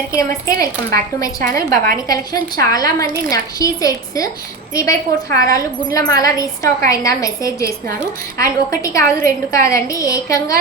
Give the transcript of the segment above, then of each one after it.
అందరికీ నమస్తే, welcome back to my channel Bhavani collection. చాలా మంది నక్షీ సెట్స్ 3/4 హారాలు గుండ్లమాల రీస్టాక్ అయిందా అని మెసేజ్ చేస్తున్నారు. అండ్ ఒకటి కాదు రెండు కాదండి, ఏకంగా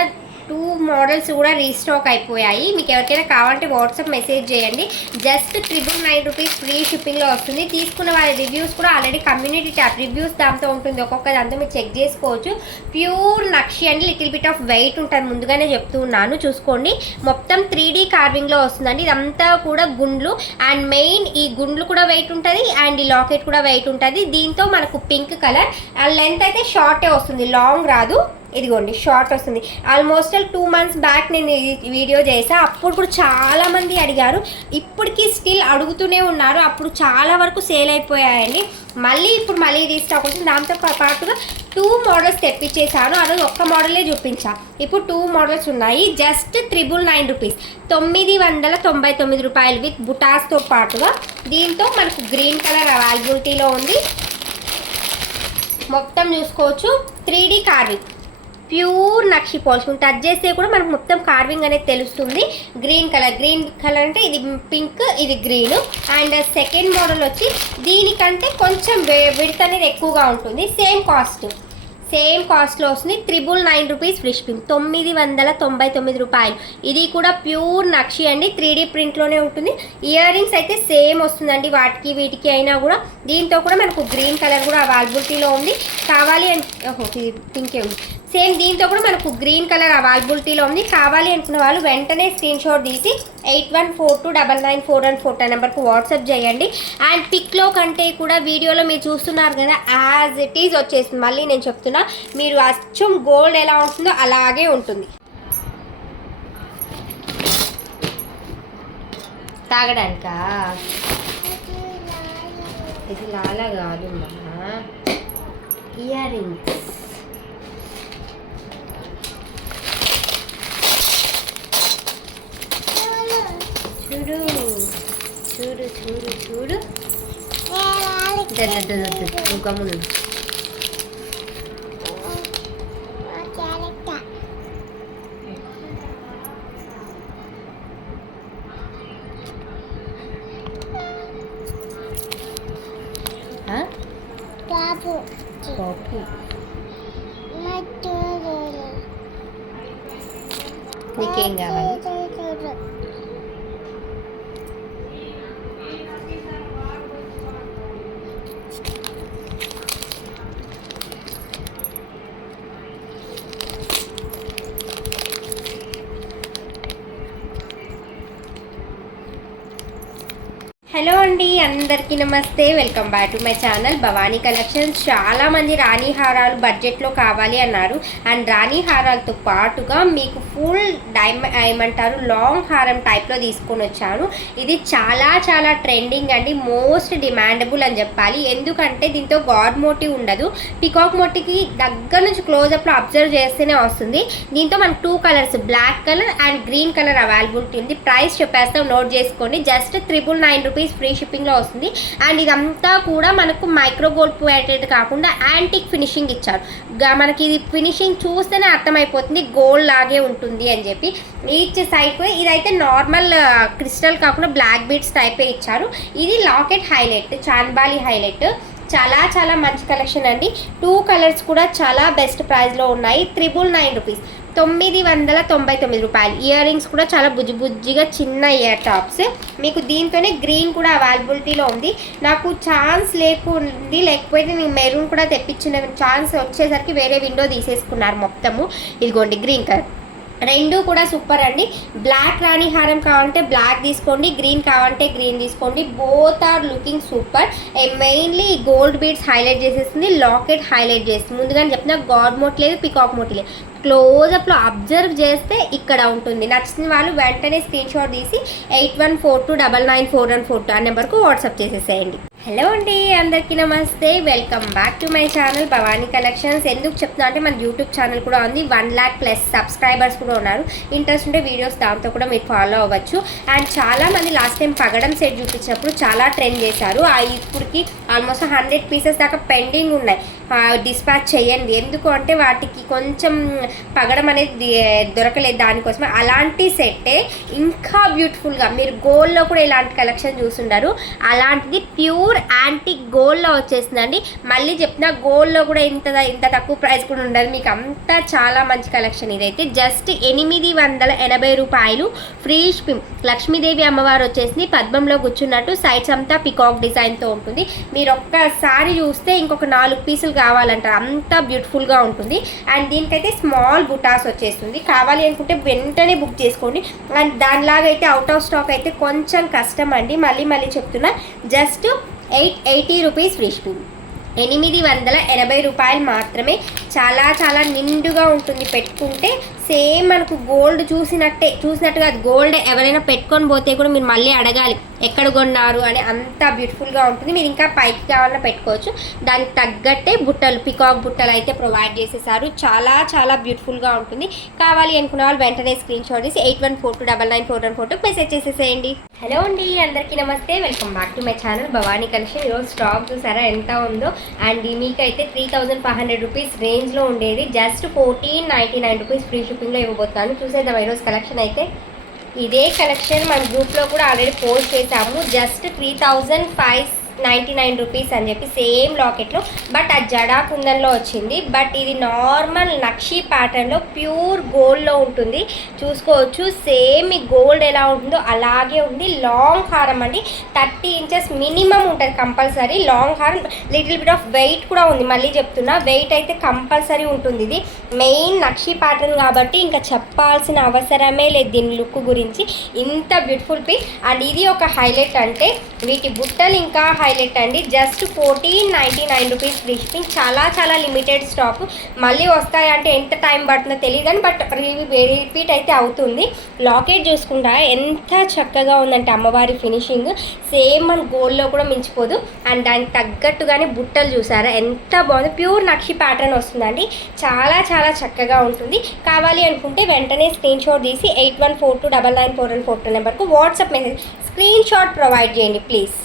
2 మోడల్స్ కూడా రీస్టాక్ అయిపోయాయి. మీకు ఎవరికైనా కావాలంటే వాట్సాప్ మెసేజ్ చేయండి. జస్ట్ 999 రూపీస్ ఫ్రీ షిప్పింగ్లో వస్తుంది. తీసుకున్న వాళ్ళ రివ్యూస్ కూడా ఆల్రెడీ కమ్యూనిటీ ట్యాబ్ రివ్యూస్ దాంతో ఉంటుంది. ఒక్కొక్క దాంతో మీరు చెక్ చేసుకోవచ్చు. ప్యూర్ నక్షి అండి, లిటిల్ బిట్ ఆఫ్ వెయిట్ ఉంటుంది, ముందుగానే చెప్తూ ఉన్నాను. చూసుకోండి, మొత్తం 3D కార్వింగ్లో వస్తుందండి. ఇదంతా కూడా గుండ్లు, అండ్ మెయిన్ ఈ గుండ్లు కూడా వెయిట్ ఉంటుంది అండ్ ఈ లాకెట్ కూడా వెయిట్ ఉంటుంది. దీంతో మనకు పింక్ కలర్, అండ్ లెంత్ అయితే షార్టే వస్తుంది, లాంగ్ రాదు. ఇదిగోండి షార్ట్ వస్తుంది. ఆల్మోస్ట్ 2 months బ్యాక్ నేను ఈ వీడియో చేసా. అప్పుడు కూడా చాలామంది అడిగారు, ఇప్పటికీ స్టిల్ అడుగుతూనే ఉన్నారు. అప్పుడు చాలా వరకు సేల్ అయిపోయాయండి. ఇప్పుడు మళ్ళీ రీస్టాక్ వచ్చింది. దాంతో పాటుగా 2 మోడల్స్ తెప్పించేసాను. ఆ రోజు ఒక్క మోడలే చూపించా, ఇప్పుడు 2 మోడల్స్ ఉన్నాయి. జస్ట్ 999 రూపీస్, 999 రూపాయలు విత్ బుటాస్తో పాటుగా. దీంతో మనకు గ్రీన్ కలర్ అవైలబిలిటీలో ఉంది. మొత్తం చూసుకోవచ్చు, 3D కార్వింగ్, ప్యూర్ నక్షి పాలిష్. టచ్ చేస్తే కూడా మనకు మొత్తం కార్వింగ్ అనేది తెలుస్తుంది. గ్రీన్ కలర్ అంటే ఇది పింక్, ఇది గ్రీన్. అండ్ సెకండ్ మోడల్ వచ్చి దీనికంటే కొంచెం విడ్త్ అనేది ఎక్కువగా ఉంటుంది. సేమ్ కాస్ట్లో వస్తుంది. 999 రూపీస్ ఫ్రీ షిప్పింగ్, 999 రూపాయలు. ఇది కూడా ప్యూర్ నక్షి అండి, 3D ప్రింట్లోనే ఉంటుంది. ఇయర్ రింగ్స్ అయితే సేమ్ వస్తుందండి, వాటికి వీటికి అయినా కూడా. దీంతో కూడా మనకు గ్రీన్ కలర్ కూడా అవైలబిలిటీలో ఉంది. కావాలి అంటే పింకే ఉంది. సేమ్ దీంతో కూడా మనకు గ్రీన్ కలర్ అవైలబిలిటీలో ఉంది. కావాలి అనుకున్న వాళ్ళు వెంటనే స్క్రీన్ షాట్ తీసి 8142994114 నెంబర్కు వాట్సాప్ చేయండి. అండ్ పిక్లో కంటే కూడా వీడియోలో మీరు చూస్తున్నారు కదా, యాజ్ ఇట్ ఈజ్ వచ్చేస్తుంది. మళ్ళీ నేను చెప్తున్నా, మీరు అచ్చం గోల్డ్ ఎలా ఉంటుందో అలాగే ఉంటుంది. తాగడానికా? ఇది లాలా కాదు, ఇయర్ రింగ్స్. చూడు చూడు చూడు గమ్మును. నీకేం కావాలి? హలో అండి, అందరికీ నమస్తే, welcome back to my channel Bhavani collections. చాలామంది రాణి హారాలు బడ్జెట్లో కావాలి అన్నారు. అండ్ రాణి హారాలతో పాటుగా మీకు ఫుల్ ఏమంటారు లాంగ్ హారం టైప్లో తీసుకొని వచ్చాను. ఇది చాలా ట్రెండింగ్ అండి, మోస్ట్ డిమాండబుల్ అని చెప్పాలి. ఎందుకంటే దీంతో గాడ్ మోటివ్ ఉండదు, పికాక్ మోటివ్కి దగ్గర నుంచి క్లోజప్లో అబ్జర్వ్ చేస్తేనే వస్తుంది. దీంతో మనకు 2 colours, black colour and green colour availability ఉంది. ప్రైస్ చెప్పేస్తాం, నోట్ చేసుకోండి. జస్ట్ 999 రూపీస్ ఫ్రీ షిప్పింగ్లో వస్తుంది. అండ్ ఇదంతా కూడా మనకు మైక్రో గోల్డ్ ప్లేటెడ్ కాకుండా యాంటిక్ ఫినిషింగ్ ఇచ్చారు. మనకి ఇది ఫినిషింగ్ చూస్తేనే అర్థమైపోతుంది గోల్డ్ లాగే ఉంటుంది అని చెప్పి. ఈచ్ సైడ్ ఇదైతే నార్మల్ క్రిస్టల్ కాకుండా బ్లాక్ బీడ్స్ టైపే ఇచ్చారు. ఇది లాకెట్ హైలైట్, చాన్బాలి హైలైట్. చాలా మంచి కలెక్షన్ అండి. 2 కలర్స్ కూడా చాలా బెస్ట్ ప్రైస్లో ఉన్నాయి. 999 రూపీస్, 999 రూపాయలు. ఇయర్ రింగ్స్ కూడా చాలా బుజ్జిగా చిన్న ఇయర్ టాప్స్. మీకు దీంతోనే గ్రీన్ కూడా అవైలబిలిటీలో ఉంది. నాకు ఛాన్స్ లేకపోతే నేను మెరూన్ కూడా తెప్పించిన ఛాన్స్ వచ్చేసరికి వేరే విండో తీసేసుకున్నారు మొత్తము. ఇదిగోండి గ్రీన్ కలర్, రెండు కూడా సూపర్ అండి. బ్లాక్ రాణి హారం కావాలంటే బ్లాక్ తీసుకోండి, గ్రీన్ కావాలంటే గ్రీన్ తీసుకోండి. Both are looking super. Mainly gold beads highlight చేసేస్తుంది, లాకెట్ హైలైట్ చేస్తుంది. ముందుగానే చెప్తున్నా, గాడ్ మోట్ లేదు, పికాక్ మోట్ లేదు. క్లోజప్లో అబ్జర్వ్ చేస్తే ఇక్కడ ఉంటుంది. నచ్చిన వాళ్ళు వెంటనే స్క్రీన్ షాట్ తీసి 8142994114 ఆ నెంబర్కు వాట్సాప్ చేసేసేయండి. హలో అండి, అందరికీ నమస్తే, welcome back to my channel Bhavani collections. ఎందుకు చెప్తున్నా అంటే మన యూట్యూబ్ ఛానల్ కూడా ఉంది, 1 lakh ప్లస్ సబ్స్క్రైబర్స్ కూడా ఉన్నారు. ఇంట్రెస్ట్ ఉంటే వీడియోస్ దాంతో కూడా మీరు ఫాలో అవ్వచ్చు. అండ్ చాలామంది లాస్ట్ టైం పగడం సెట్ చూపించినప్పుడు చాలా ట్రెండ్ చేశారు. ఇప్పటికి ఆల్మోస్ట్ 100 పీసెస్ దాకా పెండింగ్ ఉన్నాయి. డిస్పాచ్ చేయండి, ఎందుకు అంటే వాటికి కొంచెం పగడం అనేది దొరకలేదు, దానికోసమే. అలాంటి సెట్టే ఇంకా బ్యూటిఫుల్గా మీరు గోల్డ్లో కూడా ఇలాంటి కలెక్షన్ చూస్తుంటారు, అలాంటిది ప్యూర్ యాంటిక్ గోల్డ్లో వచ్చేసిందండి. మళ్ళీ చెప్తున్నా, గోల్డ్లో కూడా ఇంత తక్కువ ప్రైస్ కూడా ఉండదు మీకు, అంతా చాలా మంచి కలెక్షన్. ఇదైతే జస్ట్ 880 రూపాయలు ఫ్రీ షిప్పింగ్. లక్ష్మీదేవి అమ్మవారు వచ్చేసి పద్మంలో కూర్చున్నట్టు సైడ్స్ అంతా పికాక్ డిజైన్తో ఉంటుంది. మీరు ఒక్కసారి చూస్తే ఇంకొక 4 పీసులు కావాలంటారు, అంత బ్యూటిఫుల్గా ఉంటుంది. అండ్ దీనికైతే స్మాల్ బుటాస్ వచ్చేస్తుంది, కావాలి అనుకుంటే వెంటనే బుక్ చేసుకోండి. అండ్ దానిలాగా అయితే అవుట్ ఆఫ్ స్టాక్ అయితే కొంచెం కష్టం అండి. మళ్ళీ చెప్తున్నా, జస్ట్ 880 రూపీస్ ఫ్రీ షిప్పింగ్. 880 రూపాయలు మాత్రమే. చాలా నిండుగా ఉంటుంది పెట్టుకుంటే. సేమ్ మనకు గోల్డ్ చూసినట్టుగా అది గోల్డ్ ఎవరైనా పెట్టుకొని పోతే కూడా మీరు మళ్ళీ అడగాలి ఎక్కడ కొన్నారు అని, అంత బ్యూటిఫుల్గా ఉంటుంది. మీరు ఇంకా పైకి కావాలన్నా పెట్టుకోవచ్చు. దానికి తగ్గట్టే బుట్టలు, పికాక్ బుట్టలు అయితే ప్రొవైడ్ చేసేసారు. చాలా బ్యూటిఫుల్గా ఉంటుంది. కావాలి అనుకున్న వాళ్ళు వెంటనే స్క్రీన్ షాట్ తీసి 8142994142 మెసేజ్ చేసేసేయండి. హలో అండి, అందరికీ నమస్తే, welcome back to my channel Bhavani collection. ఈరోజు స్టాక్ చూసారా ఎంత ఉందో. అండ్ మీకైతే 3500 రూపీస్ రేంజ్లో ఉండేది జస్ట్ 1499 రూపీస్ ఫ్రీ షిప్పింగ్లో ఇవ్వబోతున్నాను. చూసేద్దాం ఈరోజు కలెక్షన్ అయితే. ఇదే కలెక్షన్ మన గ్రూప్లో కూడా ఆల్రెడీ పోస్ట్ చేసాము. జస్ట్ 3599 రూపీస్ అని చెప్పి సేమ్ లాకెట్లో, బట్ ఆ జడా కుందన్లో వచ్చింది. బట్ ఇది నార్మల్ నక్షీ ప్యాటర్న్లో ప్యూర్ గోల్డ్లో ఉంటుంది. చూసుకోవచ్చు, సేమ్ ఈ గోల్డ్ ఎలా ఉంటుందో అలాగే ఉంది. లాంగ్ హారం అండి, 30 ఇంచెస్ మినిమం ఉంటుంది కంపల్సరీ. లాంగ్ హారం, లిటిల్ బిట్ ఆఫ్ వెయిట్ కూడా ఉంది. మళ్ళీ చెప్తున్నా, వెయిట్ అయితే కంపల్సరీ ఉంటుంది. ఇది మెయిన్ నక్షీ ప్యాటర్న్ కాబట్టి ఇంకా చెప్పాల్సిన అవసరమే లేదు దీని లుక్ గురించి. ఇంత బ్యూటిఫుల్ పీస్. అండ్ ఇది ఒక హైలైట్ అంటే వీటి బుట్టలు ఇంకా హైలైట్ అండి. Just 1499 rupees free shipping. చాలా లిమిటెడ్ స్టాక్. మళ్ళీ వస్తాయంటే ఎంత టైం పడుతుందో తెలియదు కానీ బట్ రిపీట్ అయితే అవుతుంది. లాకెట్ చూసుకుంటా ఎంత చక్కగా ఉందంటే అమ్మవారి ఫినిషింగ్ సేమ్ మన గోల్డ్లో కూడా మించిపోదు. అండ్ దానికి తగ్గట్టుగానే బుట్టలు చూసారా ఎంత బాగుంది. ప్యూర్ నక్షి ప్యాటర్న్ వస్తుందండి. చాలా చక్కగా ఉంటుంది. కావాలి అనుకుంటే వెంటనే స్క్రీన్ షాట్ తీసి 8142994142 నెంబర్కు WhatsApp message screen shot provide చేయండి ప్లీజ్.